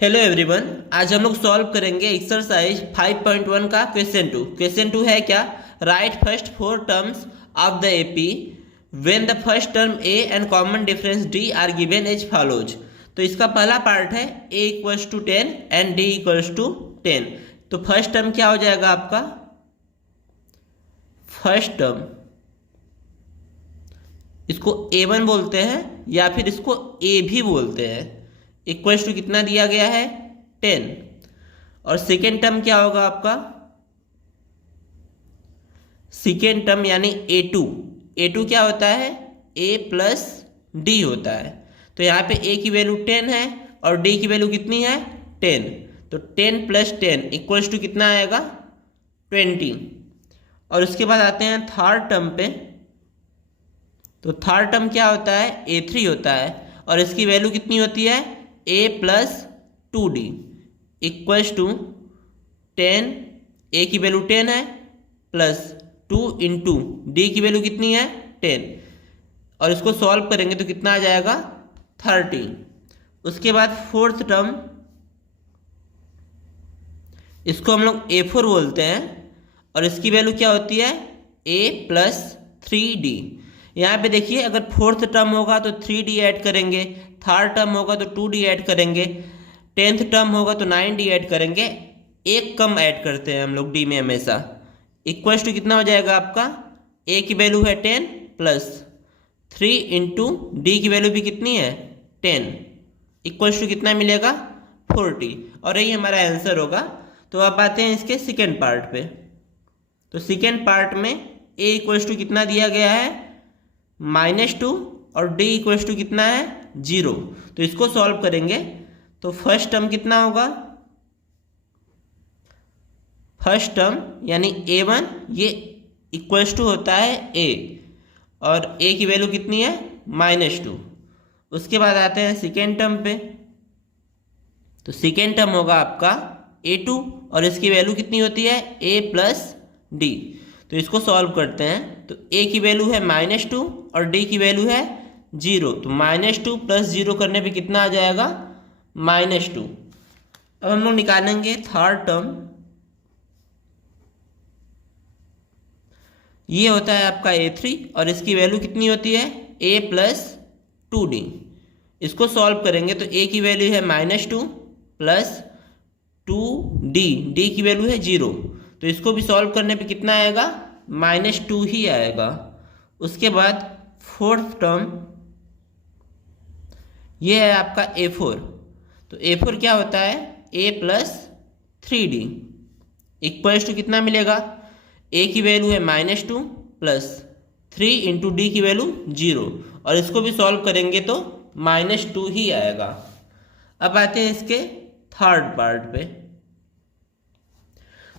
Hello everyone, आज हम लोग सॉल्व करेंगे एक्सरसाइज 5.1 का क्वेश्चन टू है क्या। Right first four terms of the AP when the first term a and common difference d are given as follows. तो इसका पहला पार्ट है a equals to 10 and d equals to 10। तो first term क्या हो जाएगा आपका, फर्स्ट टर्म इसको a1 बोलते हैं या फिर इसको a भी बोलते हैं। इक्वल्स टू कितना दिया गया है 10। और सेकेंड टर्म क्या होगा आपका, सेकेंड टर्म यानी a2 क्या होता है a प्लस डी होता है। तो यहाँ पे a की वैल्यू 10 है और d की वैल्यू कितनी है 10। तो 10 प्लस 10 इक्वल्स टू कितना आएगा 20। और उसके बाद आते हैं थर्ड टर्म पे। तो थर्ड टर्म क्या होता है a3 होता है और इसकी वैल्यू कितनी होती है a plus 2d equals to 10। a की वैल्यू 10 है प्लस 2 इंटू डी की वैल्यू कितनी है 10। और इसको सॉल्व करेंगे तो कितना आ जाएगा 30। उसके बाद फोर्थ टर्म, इसको हम लोग a4 बोलते हैं और इसकी वैल्यू क्या होती है a प्लस 3d। यहाँ पे देखिए, अगर फोर्थ टर्म होगा तो 3d ऐड करेंगे, थर्ड टर्म होगा तो 2d ऐड करेंगे, 10th टर्म होगा तो 9d ऐड करेंगे। एक कम ऐड करते हैं हम लोग d में हमेशा। इक्वल्स टू कितना हो जाएगा आपका, a की वैल्यू है 10 प्लस 3 इंटू डी की वैल्यू भी कितनी है 10 इक्वल्स टू कितना मिलेगा 40। और यही हमारा आंसर होगा। तो अब आते हैं इसके सेकेंड पार्ट पे। तो सेकेंड पार्ट में a इक्वल्स टू कितना दिया गया है -2 और d इक्वल्स टू कितना है 0। तो इसको सॉल्व करेंगे तो फर्स्ट टर्म कितना होगा, फर्स्ट टर्म यानी a1 ये इक्वल्स टू होता है a और a की वैल्यू कितनी है -2। उसके बाद आते हैं सेकेंड टर्म पे। तो सेकेंड टर्म होगा आपका a2 और इसकी वैल्यू कितनी होती है a प्लस डी। तो इसको सॉल्व करते हैं तो a की वैल्यू है -2 और d की वैल्यू है 0। तो -2 प्लस 0 करने पे कितना आ जाएगा -2। अब हम लोग निकालेंगे थर्ड टर्म। ये होता है आपका a3 और इसकी वैल्यू कितनी होती है a प्लस 2d। इसको सॉल्व करेंगे तो a की वैल्यू है -2 प्लस 2d, d की वैल्यू है 0। तो इसको भी सॉल्व करने पे कितना आएगा -2 ही आएगा। उसके बाद फोर्थ टर्म ये है आपका a4। तो a4 क्या होता है a plus 3d equals to कितना मिलेगा, a की वैल्यू है -2 प्लस 3 इंटू डी की वैल्यू 0। और इसको भी सॉल्व करेंगे तो -2 ही आएगा। अब आते हैं इसके थर्ड पार्ट पे।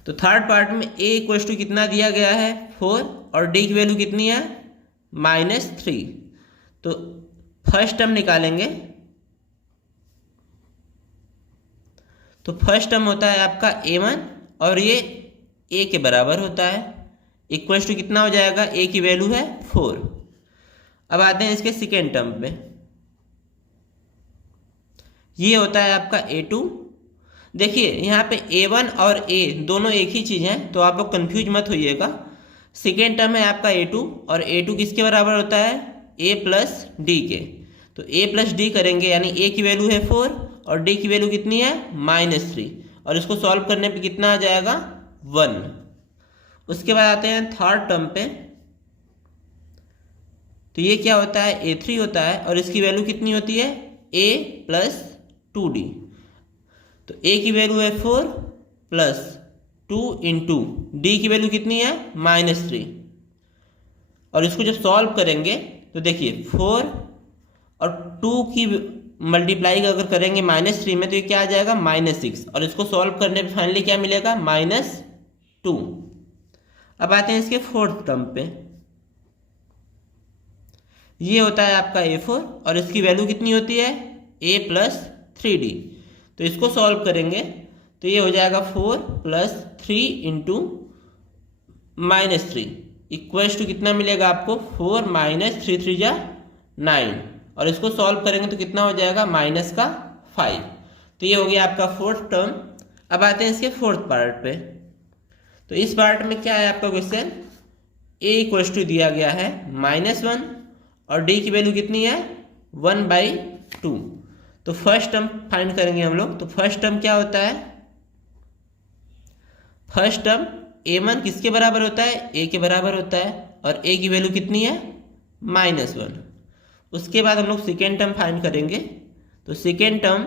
तो थर्ड पार्ट में a इक्वल्स टू कितना दिया गया है 4 और d की वैल्यू कितनी है -3। तो फर्स्ट टर्म निकालेंगे। तो फर्स्ट टर्म होता है आपका a1 और ये a के बराबर होता है। इक्वल्स टू कितना हो जाएगा, a की वैल्यू है 4। अब आते हैं इसके सेकेंड टर्म पे। ये होता है आपका a2। देखिए यहाँ पे a1 और a दोनों एक ही चीज़ हैं, तो आप लोग कंफ्यूज मत होइएगा। सेकेंड टर्म है आपका a2 और a2 किसके बराबर होता है a प्लस डी के। तो a प्लस डी करेंगे यानी a की वैल्यू है 4 और d की वैल्यू कितनी है -3। और इसको सॉल्व करने पे कितना आ जाएगा 1। उसके बाद आते हैं थर्ड टर्म पे। तो ये क्या होता है a3 होता है और इसकी वैल्यू कितनी होती है a प्लस 2d। तो a की वैल्यू है 4 प्लस 2 इंटू डी की वैल्यू कितनी है -3। और इसको जब सॉल्व करेंगे तो देखिए 4 और 2 की मल्टीप्लाई अगर करेंगे -3 में तो ये क्या आ जाएगा -6। और इसको सॉल्व करने पे फाइनली क्या मिलेगा -2। अब आते हैं इसके फोर्थ टर्म पे। ये होता है आपका a4 और इसकी वैल्यू कितनी होती है a प्लस 3d। तो इसको सॉल्व करेंगे तो ये हो जाएगा 4 प्लस 3 इंटू -3 इक्वल्स टू कितना मिलेगा आपको 4 - 3 3 9। और इसको सॉल्व करेंगे तो कितना हो जाएगा -5। तो ये हो गया आपका फोर्थ टर्म। अब आते हैं इसके फोर्थ पार्ट पे। तो इस पार्ट में क्या है आपका क्वेश्चन, ए इक्वल्स टू दिया गया है -1 और डी की वैल्यू कितनी है 1/2। तो फर्स्ट टर्म फाइंड करेंगे हम लोग। तो फर्स्ट टर्म क्या होता है, फर्स्ट टर्म a1 किसके बराबर होता है, a के बराबर होता है और a की वैल्यू कितनी है -1। उसके बाद हम लोग सेकेंड टर्म फाइंड करेंगे। तो सेकेंड टर्म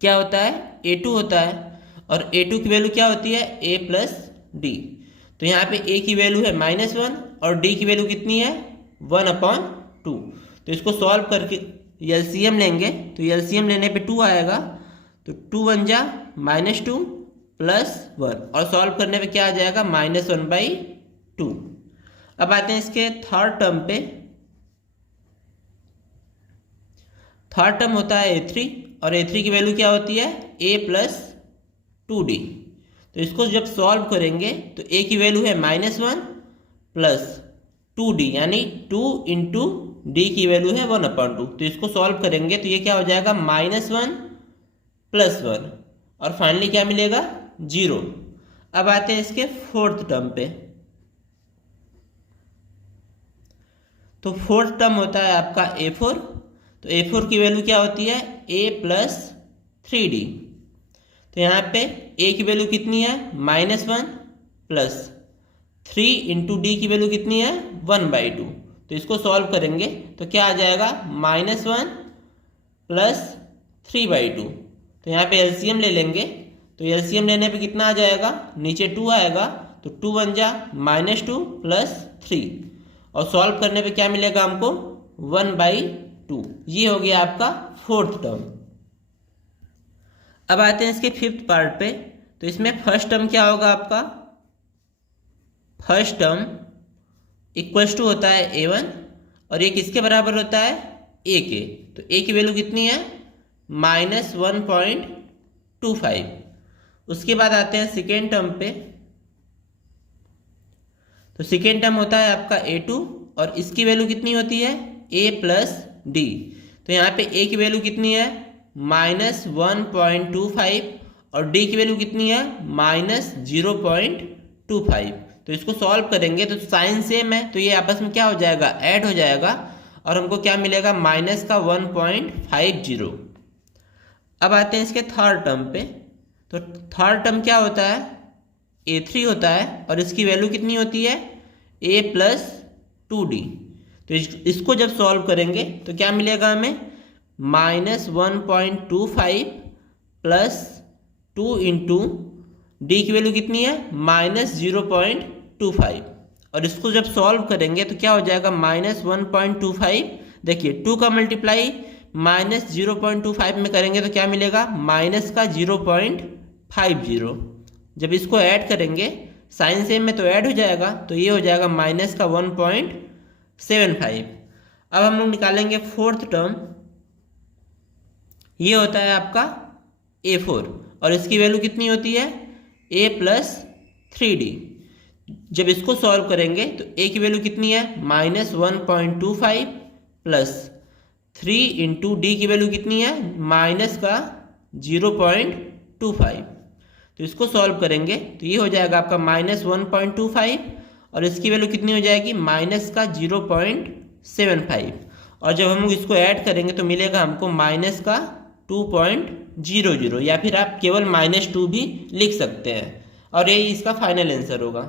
क्या होता है, a2 होता है और a2 की वैल्यू क्या होती है a प्लस डी। तो यहाँ पे a की वैल्यू है -1 और d की वैल्यू कितनी है 1/2। तो इसको सॉल्व करके एलसीएम लेंगे। तो एलसीएम लेने पे 2 आएगा। तो 2 1 जा -2 +1 और सॉल्व करने पे क्या आ जाएगा -1/2। अब आते हैं इसके थर्ड टर्म पे। थर्ड टर्म होता है a3 और a3 की वैल्यू क्या होती है a प्लस 2d। तो इसको जब सॉल्व करेंगे तो a की वैल्यू है -1 प्लस 2d यानी 2 इंटू डी की वैल्यू है 1/2। तो इसको सॉल्व करेंगे तो ये क्या हो जाएगा -1 +1 और फाइनली क्या मिलेगा 0। अब आते हैं इसके फोर्थ टर्म पे। तो फोर्थ टर्म होता है आपका a4। तो a4 की वैल्यू क्या होती है a प्लस 3d। तो यहाँ पे a की वैल्यू कितनी है -1 प्लस 3 इंटू डी की वैल्यू कितनी है 1/2। तो इसको सॉल्व करेंगे तो क्या आ जाएगा -1 प्लस 3/2। तो यहाँ पे एलसीएम ले लेंगे। तो एलसीएम लेने पे कितना आ जाएगा, नीचे 2 आएगा। तो 2 1 जा -2 प्लस 3 और सॉल्व करने पे क्या मिलेगा हमको 1/2। ये हो गया आपका फोर्थ टर्म। अब आते हैं इसके फिफ्थ पार्ट पे। तो इसमें फर्स्ट टर्म क्या होगा आपका, फर्स्ट टर्म इक्वल्स टू होता है a1 और ये किसके बराबर होता है a के। तो a की वैल्यू कितनी है -1.25। उसके बाद आते हैं सेकेंड टर्म पे। तो सेकेंड टर्म होता है आपका a2 और इसकी वैल्यू कितनी होती है a प्लस डी। तो यहाँ पे a की वैल्यू कितनी है -1.25 और d की वैल्यू कितनी है -0.25। तो इसको सॉल्व करेंगे तो साइन सेम है तो ये आपस में क्या हो जाएगा ऐड हो जाएगा और हमको क्या मिलेगा -1.50। अब आते हैं इसके थर्ड टर्म पे। तो थर्ड टर्म क्या होता है a3 होता है और इसकी वैल्यू कितनी होती है a प्लस 2d। तो इसको जब सॉल्व करेंगे तो क्या मिलेगा हमें -1.25 प्लस 2 इंटू डी की वैल्यू कितनी है -0.25 और इसको जब सॉल्व करेंगे तो क्या हो जाएगा -1.25। देखिए 2 का मल्टीप्लाई -0.25 में करेंगे तो क्या मिलेगा -0.50। जब इसको ऐड करेंगे साइन सेम में तो ऐड हो जाएगा तो ये हो जाएगा -1.75। अब हम लोग निकालेंगे फोर्थ टर्म। ये होता है आपका a4 और इसकी वैल्यू कितनी होती है a प्लस 3d। जब इसको सॉल्व करेंगे तो a की वैल्यू कितनी है -1.25 प्लस 3 इंटू डी की वैल्यू कितनी है -0.25। तो इसको सॉल्व करेंगे तो ये हो जाएगा आपका -1.25 और इसकी वैल्यू कितनी हो जाएगी -0.75 और जब हम इसको ऐड करेंगे तो मिलेगा हमको -2.00 या फिर आप केवल -2 भी लिख सकते हैं और यही इसका फाइनल आंसर होगा।